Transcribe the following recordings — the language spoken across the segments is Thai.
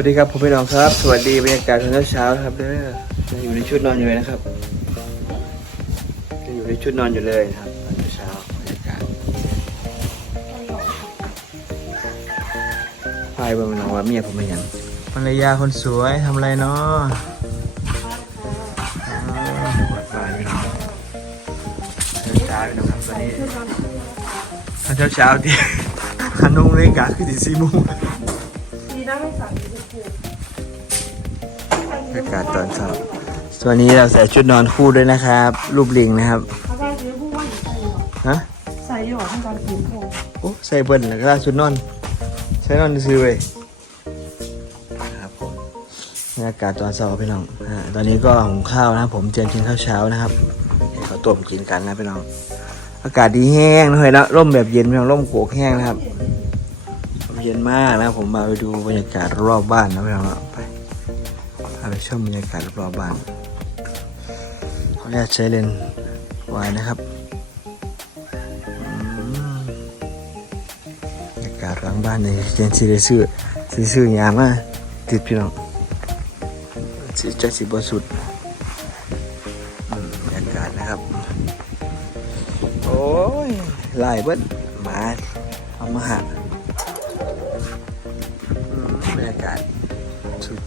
วัสดีครับผมพี่น้องครับ สวัสดีบรรยากาศตอนเช้าๆครับเด้อยังอยู่ในชุดนอนอยู่เลยนะครับยังอยู่ในชุดนอนอยู่เลยนะครับตอนเช้าๆบรรยากาศพายบนน้องว่าเมียผมไม่ยังภรรยาคนสวยทำอะไรเนาะปวดบ่ายพี่น้องเช้าๆพี่น้องครับวันนี้ตอนเช้าๆที่ฮันนุ่งเลยกาคือตีสี่โมง ดีนะไม่สั่งดีถูก บรรยากาศตอนเช้าส่วนนี้เราใส่ชุดนอนคู่ด้วยนะครับ รูปลิงนะครับเขาได้ซื้อผู้ว่าใส่หรอฮะใส่หรอทั้งตอนกินโอ้โอ้ใส่เบิ้ลแล้วก็ล่าชุดนอน ใช้นอนซื้อเลยครับผมบรรยากาศตอนเช้าพี่น้องอ่าตอนนี้ก็หุงข้าวนะครับ ผมเตรียมกินข้าวเช้านะครับให้ข้าวต้มกินกันนะพี่น้อง อากาศดีแห้งเลยนะร่มแบบเย็นพี่น้องร่มโกกแห้งนะครับร่มเย็นมากนะครับผมมาไปดูบรรยากาศรอบบ้านนะพี่น้องไป พาไปชมบรรยากาศรอบๆบ้านขออนุญาตใช้เลนส์วายนะครับบรรยากาศหลังบ้านในเจนซีได้ซื้อซีซื้อยามาติดพี่น้องสีจะสีบสุดบรรยากาศนะครับ โอ้ยลายเบิ้ลมาเอามาหัก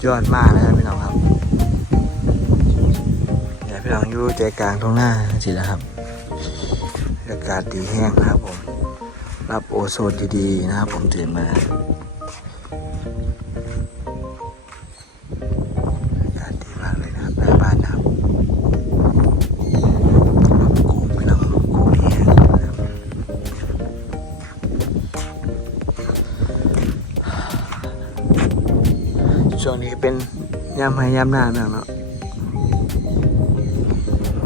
ยอดมากนะครับพี่น้องครับเดี๋ยวพี่น้องอยู่ใจกลางตรงหน้าสินะครับอากาศดีแห้งนะครับผม รับโอโซนดีๆนะครับผมตื่นมา นี้เป็นยามให้ยามหน้าเนาะเนาะ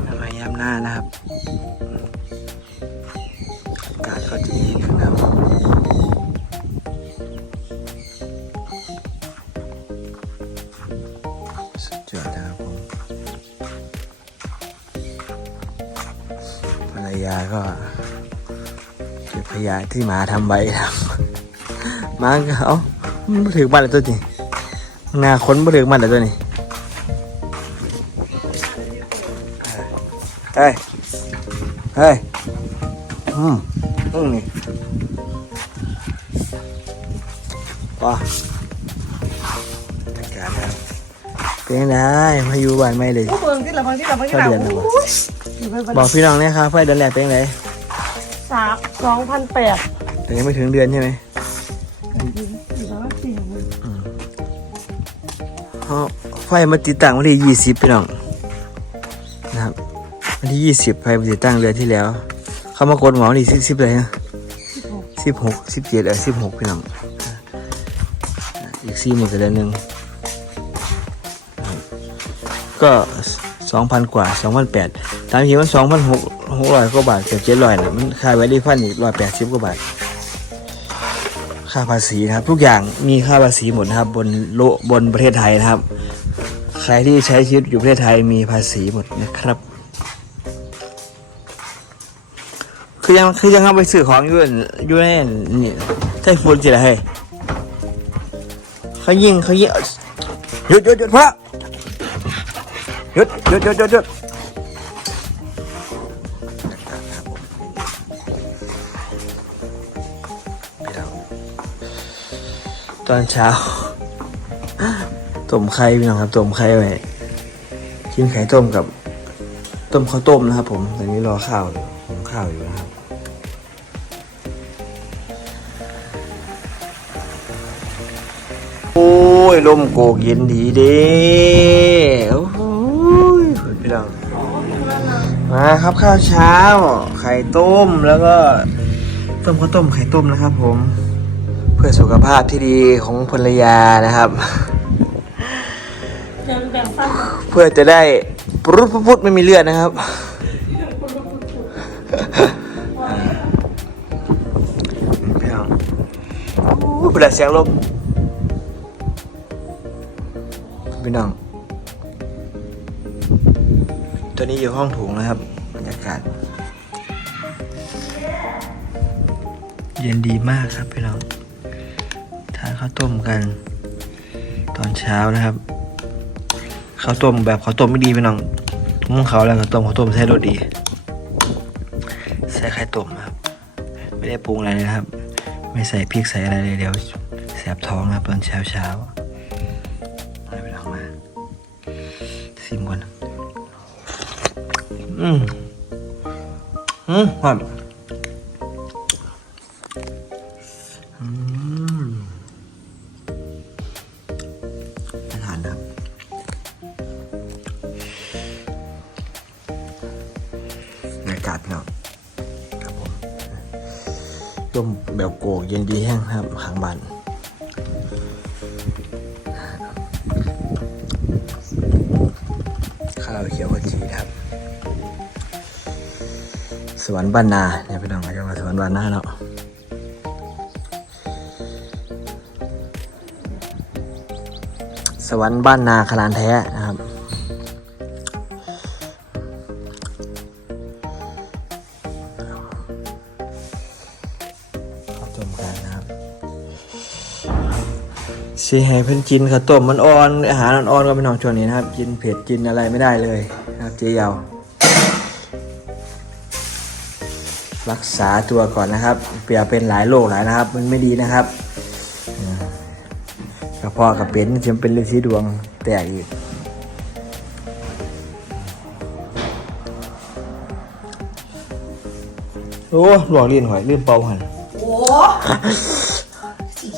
ทำไมย่ำหน้านะครับอากาศก็ดีนะครับสุดยอดนะครับผมภรรยาก็เก็บขยะที่หมาทำไว้นะครับหมาก็เอาถึงบ้านเลยตัวนี้ หน้าคนบ่ถึงบ้านเลยตัวนี้เฮ้ย เฮ้ย อืมอืมนี่ว้าจัดการครับเป็นยังไงมาอยู่บ้านไม่เลยผู้เมืองที่ละพังที่ละพังที่ละเข้าเดือนแล้ววะโอ้ยอยู่ไปวันบอกพี่น้องเนี่ยครับไฟเดือนแรกเป็นยังไงสามสองพันแปดแต่ยังไม่ถึงเดือนใช่ไหม เพราะไฟมาติดตั้งวันที่ยี่สิบพี่น้องนะครับวันที่ยี่สิบไฟมาติดตั้งเดือที่แล้ว เขามากดหมอวันที่สิบสิบเลยนะสิบหกสิบเจ็ดเออสิบหกพี่น้องอีกสี่หมื่นกับเดือนหนึ่งก็สองพันกว่าสองพันแปดตามจริงมันสองพันหกหกร้อยกว่าบาทเกือบเจ็ดร้อยนะมันค่าไว้ดีพันอีกร้อยแปดสิบกว่าบาท ค่าภาษีนะครับ ทุกอย่างมีค่าภาษีหมดนะครับ บนโลบนประเทศไทยนะครับ ใครที่ใช้ชีวิตอยู่ประเทศไทยมีภาษีหมดนะครับ คือยังคือยังเอาไปซื้อของอยู่อยู่ในนี่ไต้ฝุ่นสิละเฮ้ยเขายิงเขายิงหยุดหยุดหยุดพระหยุดหยุดหยุดหยุดหยุด ตอนเช้าต้มไข่พี่น้องครับต้มไข่ไว้กินไข่ต้มกับ ต้มข้าวต้มนะครับผมตอนนี้รอข้าวอยู่หุงข้าวอยู่นะครับโอ้ยลมโกกเย็นดีเด้โอ้โหพี่น้องมาครับข้าวเช้า ไข่ต้มแล้วก็ ต้มข้าวต้มไข่ต้มนะครับผม เพื่อสุขภาพที่ดีของภรรยานะครับ แบ่งแบ่งฟันเพื่อจะได้ปรุดพุดไม่มีเลือดนะครับ พี่น้องโอ้ยประดับเสียงลมพี่น้องตอนนี้อยู่ห้องโถุงนะครับบรรยากาศ เย็นดีมากครับพี่น้องทานข้าวต้มกัน ตอนเช้านะครับข้าวต้มแบบข้าวต้มไม่ดีพี่น้องมุ่งเขาแล้วข้าวต้มข้าวต้มใส่รสดีใส่ไข่ต้มครับ ไม่ได้ปรุงอะไรเลยครับ ไม่ใส่พริกใส่อะไรเลยเดี๋ยวแสบท้องนะครับตอนเช้าเช้าอาไปลองมาซิมก่อนอืมอืมหวา ต้มแบบโกกเย็นดีแห้งครับหางบันข้าวเขียวขจีครับ สวรรค์บ้านนาเนี่ยพี่น้องมาจากมาสวรรค์บ้านนาเนาะสวรรค์บ้านนาขนาดแท้ สีให้เพิ่นกินข้าวต้มมันอ่อนอาหารอ่อนๆก็เป็นของช่วงนี้นะครับ กินเผ็ดกินอะไรไม่ได้เลยนะครับเจ๊ยาวรักษาตัวก่อนนะครับเปียเป็นหลายโรคหลายนะครับ มันไม่ดีนะครับกระเพาะกับเป็นจะเป็นเลือดสีดวงแตกอีกโอ้หลวงลิ้นหอยลืมเป่าหันโอ้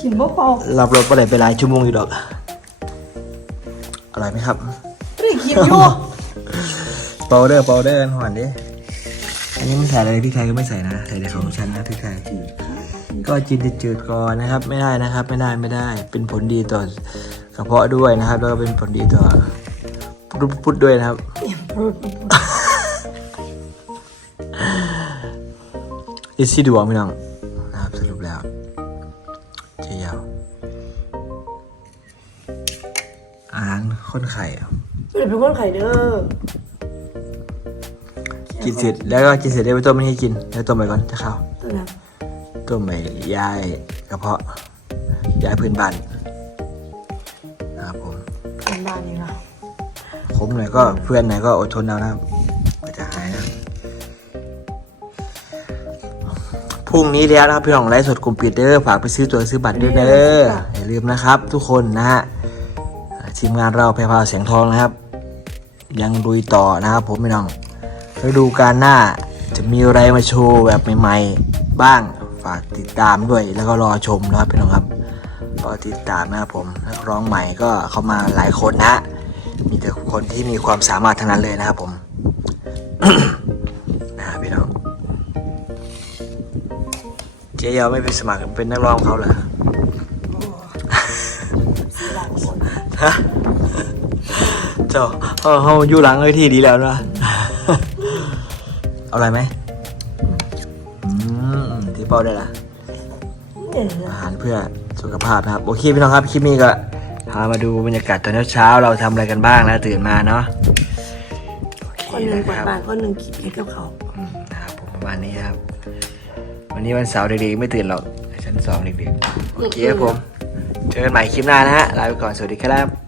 กินบ่เปล่ารับรถไปไหนไปหลายชั่วโมงอยู่ดอก อร่อยไหมครับไม่ได้กินอยู่เปาเดอร์เปาเดอร์หวานดิ อันนี้ไม่ใส่อะไรพริกไทยก็ไม่ใส่นะใส่แต่ของฉันนะพริกไทยก็จินจืดๆก่อนนะครับ ไม่ได้นะครับ ไม่ได้ไม่ได้ เป็นผลดีต่อกระเพาะด้วยนะครับแล้วก็เป็นผลดีต่อพุดพุดด้วยนะครับอิซี่ดวงพี่น้อง อาหารข้นไข่ไม่ได้เป็นคนไข่เด้อกินเสร็จแล้วก็กินเสร็จได้ไปต้มไม่ให้กินแล้วต้มไปก่อนจะเข้าตัวนั้นต้มไปยายกระเพาะยายพื้นบ้านนะครับผมเป็นบ้านนี่ล่ะคมหน่อยก็เพื่อนหน่อยก็อดทนเอานะครับก็จะหายนะพรุ่งนี้แล้วนะครับพี่น้องไลฟ์สดกลุ่มปิดเด้อฝากไปซื้อตัวซื้อบัตรด้วยเด้ออย่าลืมนะครับ ทุกคนนะฮะ ทีมงานเราแพรพาวเสียงทองนะครับ ยังลุยต่อนะครับผมพี่น้องฤดูการหน้าจะมีอะไรมาโชว์แบบใหม่ๆ บ้างฝากติดตามด้วยแล้วก็รอชมนะครับพี่น้องครับรอติดตามนะครับผมนักร้องใหม่ก็เข้ามาหลายคนนะมีแต่คนที่มีความสามารถทั้งนั้นเลยนะครับผมนะพี่น้องเจ๊ยาวไม่ไปสมัครเป็นนักร้องเขาเหรอ ฮะเจ้าเขาเขาอยู่หลังเวทีดีแล้วนะเอาอะไรไหมอืมที่เป้าได้ละเนี่ยอาหารเพื่อสุขภาพนะครับ โอเคพี่น้องครับคลิปนี้ก็พามาดูบรรยากาศตอนเช้าๆเราทำอะไรกันบ้างนะตื่นมาเนาะโอเคคนหนึ่งนะกวาดครับบ้านคนหนึ่งกินเห็ดกับเขาวอืมนะครับผมประมาณนี้ครับ วันนี้วันเสาร์เด็กๆไม่ตื่นหรอกชั้นสองเด็กๆโอเคครับผม เจอกันใหม่คลิปหน้านะฮะลาไปก่อนสวัสดีครับ